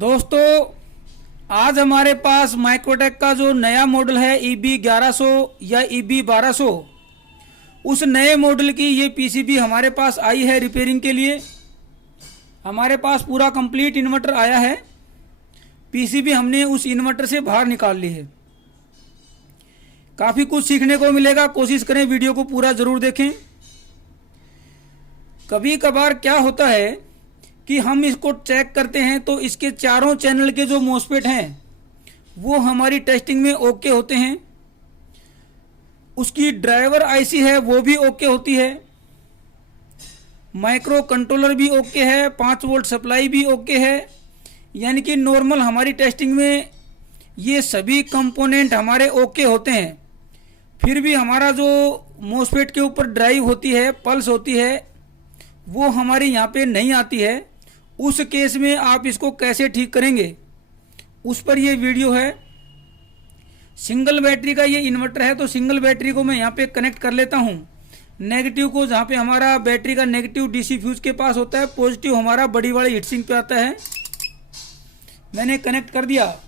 दोस्तों, आज हमारे पास माइक्रोटेक का जो नया मॉडल है EB 1100 या EB 1200, उस नए मॉडल की ये PCB हमारे पास आई है रिपेयरिंग के लिए। हमारे पास पूरा कंप्लीट इन्वर्टर आया है। PCB हमने उस इन्वर्टर से बाहर निकाल ली है। काफ़ी कुछ सीखने को मिलेगा, कोशिश करें वीडियो को पूरा ज़रूर देखें। कभी कभार क्या होता है कि हम इसको चेक करते हैं तो इसके चारों चैनल के जो मॉसफेट हैं वो हमारी टेस्टिंग में ओके होते हैं। उसकी ड्राइवर IC है वो भी ओके होती है, माइक्रो कंट्रोलर भी ओके है, 5 वोल्ट सप्लाई भी ओके है। यानी कि नॉर्मल हमारी टेस्टिंग में ये सभी कंपोनेंट हमारे ओके होते हैं। फिर भी हमारा जो मॉसफेट के ऊपर ड्राइव होती है, पल्स होती है, वो हमारी यहाँ पे नहीं आती है। उस केस में आप इसको कैसे ठीक करेंगे, उस पर ये वीडियो है। सिंगल बैटरी का ये इन्वर्टर है, तो सिंगल बैटरी को मैं यहाँ पे कनेक्ट कर लेता हूँ। नेगेटिव को जहाँ पे हमारा बैटरी का नेगेटिव DC फ्यूज के पास होता है, पॉजिटिव हमारा बड़ी वाली हीटसिंक पे आता है। मैंने कनेक्ट कर दिया।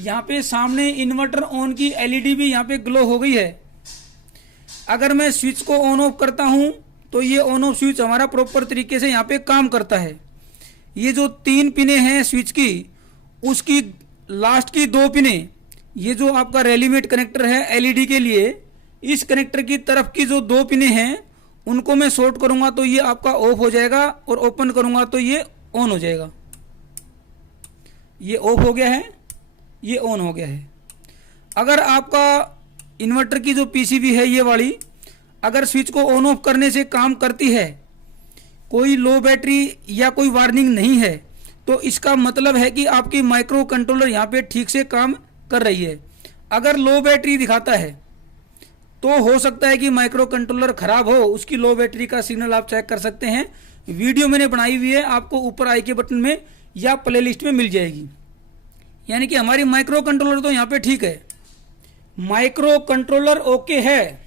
यहाँ पे सामने इन्वर्टर ऑन की LED भी यहाँ पे ग्लो हो गई है। अगर मैं स्विच को ऑन ऑफ करता हूँ तो ये ऑन ऑफ स्विच हमारा प्रॉपर तरीके से यहाँ पे काम करता है। ये जो 3 पिनें हैं स्विच की, उसकी लास्ट की 2 पिनें, ये जो आपका रेलीमेट कनेक्टर है LED के लिए, इस कनेक्टर की तरफ की जो 2 पिनें हैं उनको मैं शॉर्ट करूंगा तो ये आपका ऑफ हो जाएगा, और ओपन करूंगा तो ये ऑन हो जाएगा। ये ऑफ हो गया है, ये ऑन हो गया है। अगर आपका इन्वर्टर की जो PCB है ये वाली, अगर स्विच को ऑन ऑफ करने से काम करती है, कोई लो बैटरी या कोई वार्निंग नहीं है, तो इसका मतलब है कि आपकी माइक्रो कंट्रोलर यहाँ पे ठीक से काम कर रही है। अगर लो बैटरी दिखाता है तो हो सकता है कि माइक्रो कंट्रोलर खराब हो। उसकी लो बैटरी का सिग्नल आप चेक कर सकते हैं। वीडियो मैंने बनाई हुई है, आपको ऊपर आई के बटन में या प्लेलिस्ट में मिल जाएगी। यानी कि हमारी माइक्रो कंट्रोलर तो यहाँ पे ठीक है, माइक्रो कंट्रोलर ओके है।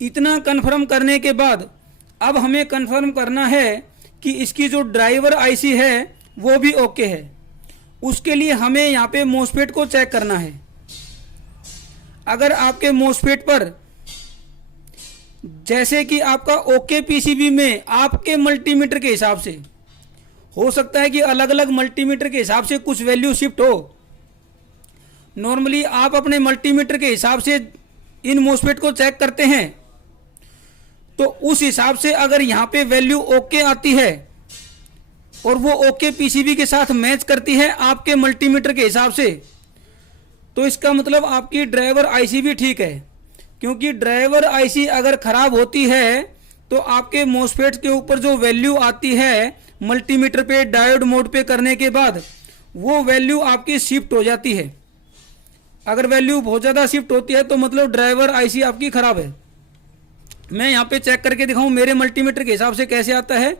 इतना कंफर्म करने के बाद अब हमें कंफर्म करना है कि इसकी जो ड्राइवर IC है वो भी ओके है। उसके लिए हमें यहाँ पे मॉसफेट को चेक करना है। अगर आपके मॉसफेट पर, जैसे कि आपका ओके PCB में आपके मल्टीमीटर के हिसाब से, हो सकता है कि अलग अलग मल्टीमीटर के हिसाब से कुछ वैल्यू शिफ्ट हो। नॉर्मली आप अपने मल्टीमीटर के हिसाब से इन मॉसफेट को चेक करते हैं, तो उस हिसाब से अगर यहाँ पे वैल्यू ओके आती है और वो ओके PCB के साथ मैच करती है आपके मल्टीमीटर के हिसाब से, तो इसका मतलब आपकी ड्राइवर IC भी ठीक है। क्योंकि ड्राइवर IC अगर खराब होती है तो आपके मॉसफेट के ऊपर जो वैल्यू आती है मल्टीमीटर पे डायोड मोड पे करने के बाद, वो वैल्यू आपकी शिफ्ट हो जाती है। अगर वैल्यू बहुत ज़्यादा शिफ्ट होती है तो मतलब ड्राइवर IC आपकी खराब है। मैं यहाँ पे चेक करके दिखाऊं मेरे मल्टीमीटर के हिसाब से कैसे आता है।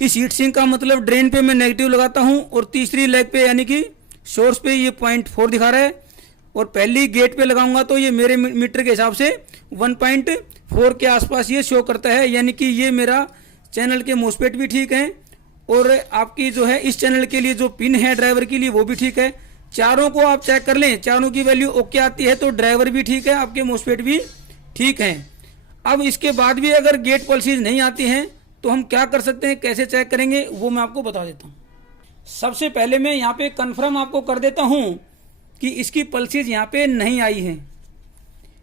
इस हीट सिंक का मतलब ड्रेन पे मैं नेगेटिव लगाता हूँ, और तीसरी लेग पे यानी कि सोर्स पे ये 0.4 दिखा रहा है, और पहली गेट पे लगाऊंगा तो ये मेरे मीटर के हिसाब से 1.4 के आसपास ये शो करता है। यानी कि ये मेरा चैनल के मॉसफेट भी ठीक है, और आपकी जो है इस चैनल के लिए जो पिन है ड्राइवर के लिए वो भी ठीक है। चारों को आप चेक कर लें, चारों की वैल्यू ओके आती है तो ड्राइवर भी ठीक है, आपके मॉसफेट भी ठीक हैं। अब इसके बाद भी अगर गेट पल्सेस नहीं आती हैं तो हम क्या कर सकते हैं, कैसे चेक करेंगे, वो मैं आपको बता देता हूँ। सबसे पहले मैं यहाँ पे कंफर्म आपको कर देता हूँ कि इसकी पल्सेस यहाँ पे नहीं आई हैं।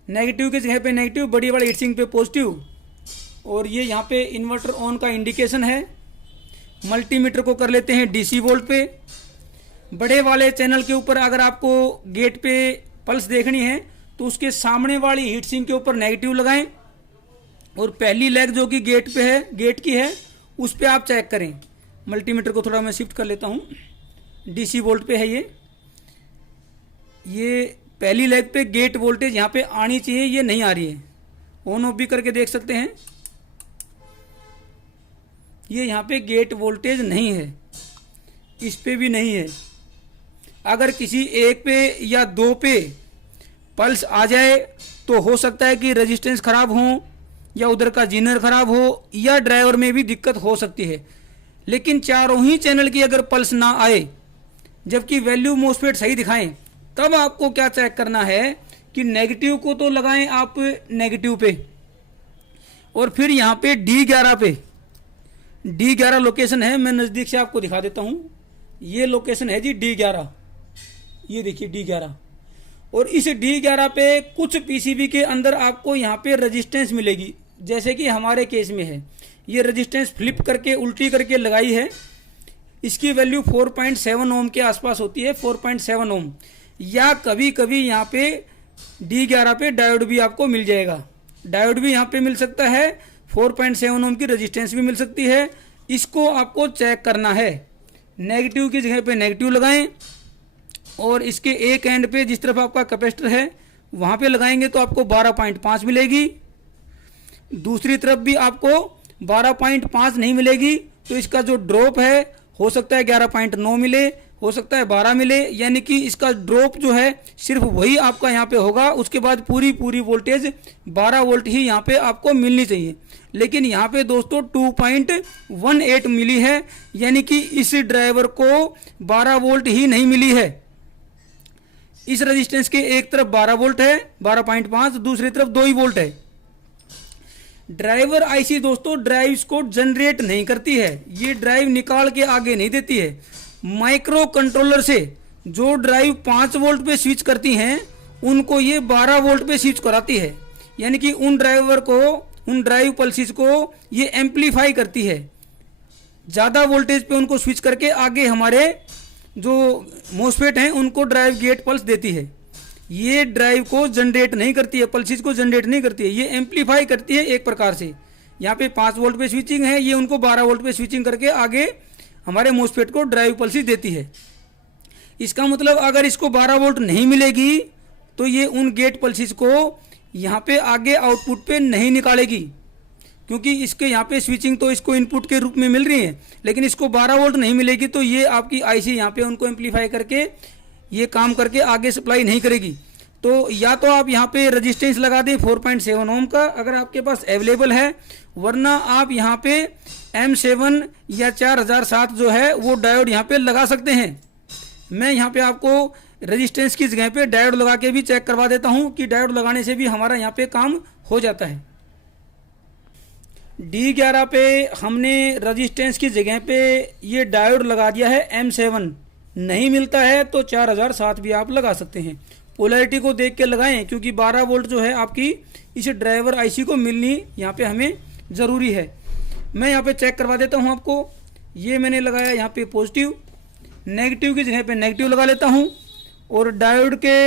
नेगेटिव की जगह पे नेगेटिव, बड़ी वाली हीटसिंक पे पॉजिटिव, और ये यहाँ पे इन्वर्टर ऑन का इंडिकेशन है। मल्टीमीटर को कर लेते हैं DC वोल्ट पे। बड़े वाले चैनल के ऊपर अगर आपको गेट पे पल्स देखनी है तो उसके सामने वाली हीटसिंक के ऊपर नेगेटिव लगाएं, और पहली लेग जो कि गेट पे है, गेट की है, उस पे आप चेक करें। मल्टीमीटर को थोड़ा मैं शिफ्ट कर लेता हूँ। DC वोल्ट पे है ये पहली लेग पे गेट वोल्टेज यहाँ पे आनी चाहिए, ये नहीं आ रही है। ऑन ऑफ भी करके देख सकते हैं, ये यहाँ पे गेट वोल्टेज नहीं है, इस पे भी नहीं है। अगर किसी एक पे या 2 पे पल्स आ जाए तो हो सकता है कि रेजिस्टेंस खराब हो, या उधर का जीनर खराब हो, या ड्राइवर में भी दिक्कत हो सकती है। लेकिन चारों ही चैनल की अगर पल्स ना आए जबकि वैल्यू मोस्फेट सही दिखाएं, तब आपको क्या चेक करना है कि नेगेटिव को तो लगाएं आप नेगेटिव पे, और फिर यहाँ पे D11 पे, D11 लोकेशन है, मैं नज़दीक से आपको दिखा देता हूँ। ये लोकेशन है जी D11, ये देखिए D11। और इस D11 पे कुछ पीसीबी के अंदर आपको यहाँ पे रेजिस्टेंस मिलेगी, जैसे कि हमारे केस में है। ये रेजिस्टेंस फ्लिप करके उल्टी करके लगाई है। इसकी वैल्यू 4.7 ओम के आसपास होती है, 4.7 ओम। या कभी कभी यहाँ पे D11 पे डायोड भी आपको मिल जाएगा, डायोड भी यहाँ पे मिल सकता है, 4.7 ओम की रेजिस्टेंस भी मिल सकती है। इसको आपको चेक करना है। नेगेटिव की जगह पे नेगेटिव लगाएं, और इसके एक एंड पे जिस तरफ आपका कैपेसिटर है वहाँ पे लगाएंगे तो आपको 12.5 मिलेगी। दूसरी तरफ भी आपको 12.5 नहीं मिलेगी, तो इसका जो ड्रॉप है हो सकता है 11.9 मिले, हो सकता है 12 मिले, यानी कि इसका ड्रॉप जो है सिर्फ वही आपका यहाँ पे होगा। उसके बाद पूरी वोल्टेज 12 वोल्ट ही यहाँ पे आपको मिलनी चाहिए। लेकिन यहाँ पे दोस्तों 2.18 मिली है, यानी कि इस ड्राइवर को 12 वोल्ट ही नहीं मिली है। इस रेजिस्टेंस के एक तरफ 12 वोल्ट है 12.5, दूसरी तरफ 2 ही वोल्ट है। ड्राइवर आईसी दोस्तों ड्राइव्स को जनरेट नहीं करती है, ये ड्राइव निकाल के आगे नहीं देती है। माइक्रो कंट्रोलर से जो ड्राइव 5 वोल्ट पे स्विच करती हैं उनको ये 12 वोल्ट पे स्विच कराती है, यानी कि उन ड्राइव पल्सेस को ये एम्पलीफाई करती है, ज़्यादा वोल्टेज पे उनको स्विच करके आगे हमारे जो मोस्फेट हैं उनको ड्राइव गेट पल्स देती है। ये ड्राइव को जनरेट नहीं करती है, पल्सेस को जनरेट नहीं करती है, ये एम्पलीफाई करती है एक प्रकार से। यहाँ पे 5 वोल्ट पे स्विचिंग है, ये उनको 12 वोल्ट पे स्विचिंग करके आगे हमारे मोस्फेट को ड्राइव पल्सेस देती है। इसका मतलब अगर इसको 12 वोल्ट नहीं मिलेगी तो ये उन गेट पल्सेस को यहाँ पे आगे आउटपुट पे नहीं निकालेगी, क्योंकि इसके यहाँ पे स्विचिंग तो इसको इनपुट के रूप में मिल रही है, लेकिन इसको 12 वोल्ट नहीं मिलेगी तो ये आपकी आईसी यहाँ पे उनको एम्पलीफाई करके ये काम करके आगे सप्लाई नहीं करेगी। तो या तो आप यहाँ पे रेजिस्टेंस लगा दें 4.7 ओम का अगर आपके पास अवेलेबल है, वरना आप यहाँ पे M7 या 4007 जो है वो डायोड यहाँ पे लगा सकते हैं। मैं यहाँ पे आपको रेजिस्टेंस की जगह पे डायोड लगा के भी चेक करवा देता हूँ कि डायोड लगाने से भी हमारा यहाँ पे काम हो जाता है। D11 पे हमने रेजिस्टेंस की जगह पे ये डायोड लगा दिया है M7, नहीं मिलता है तो 4007 भी आप लगा सकते हैं। पोलैरिटी को देख के लगाएं, क्योंकि 12 वोल्ट जो है आपकी इस ड्राइवर आईसी को मिलनी यहाँ पे हमें ज़रूरी है। मैं यहाँ पे चेक करवा देता हूँ आपको। ये मैंने लगाया यहाँ पे पॉजिटिव, नेगेटिव की जगह पे नेगेटिव लगा लेता हूँ, और डायोड के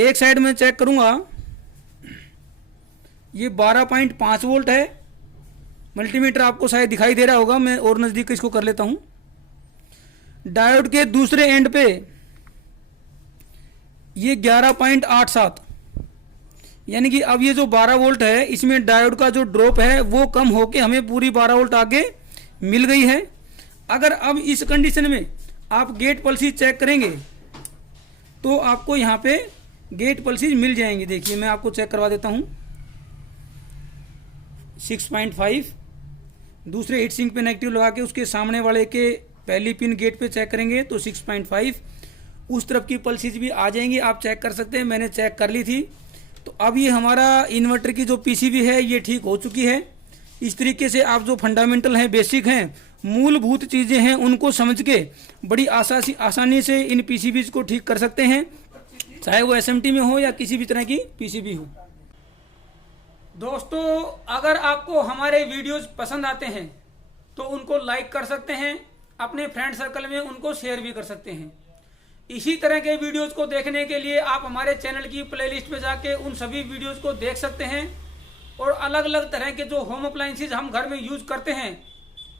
एक साइड में चेक करूँगा, ये 12.5 वोल्ट है। मल्टीमीटर आपको शायद दिखाई दे रहा होगा, मैं और नज़दीक इसको कर लेता हूँ। डायोड के दूसरे एंड पे ये 11.87, यानी कि अब ये जो 12 वोल्ट है इसमें डायोड का जो ड्रॉप है वो कम होके हमें पूरी 12 वोल्ट आगे मिल गई है। अगर अब इस कंडीशन में आप गेट पल्सेस चेक करेंगे तो आपको यहाँ पे गेट पल्सेस मिल जाएंगे। देखिए मैं आपको चेक करवा देता हूँ। 6.5, दूसरे हीट सिंक पे नेगेटिव लगा के उसके सामने वाले के पहली पिन गेट पे चेक करेंगे तो 6.5, उस तरफ की पल्सेस भी आ जाएंगी, आप चेक कर सकते हैं। मैंने चेक कर ली थी। तो अब ये हमारा इन्वर्टर की जो पीसीबी है ये ठीक हो चुकी है। इस तरीके से आप जो फंडामेंटल हैं, बेसिक हैं, मूलभूत चीज़ें हैं, उनको समझ के बड़ी आसानी से इन पीसीबीज को ठीक कर सकते हैं, चाहे वो एसएमटी में हो या किसी भी तरह की पीसीबी हो। दोस्तों अगर आपको हमारे वीडियोस पसंद आते हैं तो उनको लाइक कर सकते हैं, अपने फ्रेंड सर्कल में उनको शेयर भी कर सकते हैं। इसी तरह के वीडियोस को देखने के लिए आप हमारे चैनल की प्लेलिस्ट में जाके उन सभी वीडियोस को देख सकते हैं, और अलग अलग तरह के जो होम अप्लायंसेज हम घर में यूज करते हैं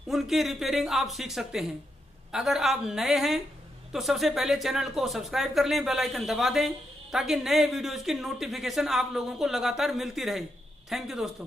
उनकी रिपेयरिंग आप सीख सकते हैं। अगर आप नए हैं तो सबसे पहले चैनल को सब्सक्राइब कर लें, बेल आइकन दबा दें, ताकि नए वीडियोस की नोटिफिकेशन आप लोगों को लगातार मिलती रहे। थैंक यू दोस्तों।